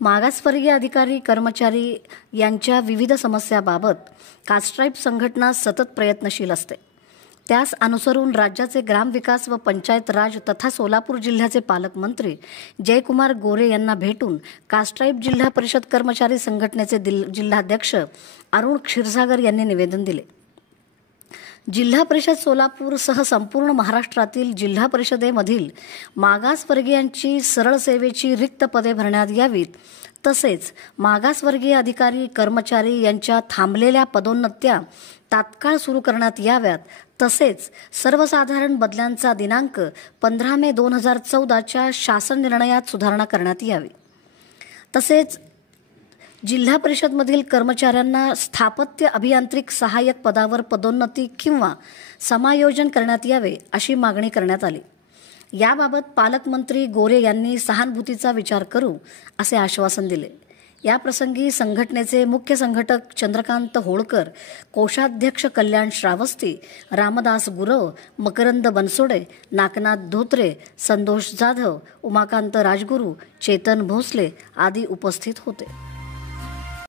मागासवर्गीय अधिकारी कर्मचारी यांच्या विविध समस्याबाबत कास्ट्राईब संघटना सतत प्रयत्नशील असते। त्यास अनुसरून राज्याचे ग्रामविकास व पंचायत राज तथा सोलापूर जिल्ह्याचे पालकमंत्री जयकुमार गोरे यांना भेटून कास्ट्राईब जिल्हा परिषद कर्मचारी संघटनेचे जिल्हाध्यक्ष अरुण क्षीरसागर यांनी निवेदन दिले। जिल्हा परिषद सोलापूरसह संपूर्ण महाराष्ट्रातील जिल्हा परिषदेमधील मागासवर्गीयांची सरळ सेवेची रिक्त पदे भरण्यात यावीत, तसेच मागासवर्गीय अधिकारी कर्मचारी यांच्या थांबलेल्या पदोन्नत्या तात्काळ सुरू करण्यात याव्यात, तसेच सर्वसाधारण बदल्यांचा दिनांक 15 मे 2014च्या शासन निर्णयात सुधारणा करण्यात यावी। तसेच जिल्हा परिषदमधील कर्मचाऱ्यांना स्थापत्य अभियांत्रिक सहाय्यक पदावर पदोन्नती किंवा समायोजन करण्यात यावे अशी मागणी करण्यात आली। याबाबत पालकमंत्री गोरे यांनी सहानुभूतीचा विचार करू असे आश्वासन दिले। या प्रसंगी संघटनेचे मुख्य संघटक चंद्रकांत होळकर, कोषाध्यक्ष कल्याण श्रावस्ती, रामदास गुरव, मकरंद बनसोडे, नागनाथ धोत्रे, संतोष जाधव, उमाकांत राजगुरू, चेतन भोसले आदी उपस्थित होते।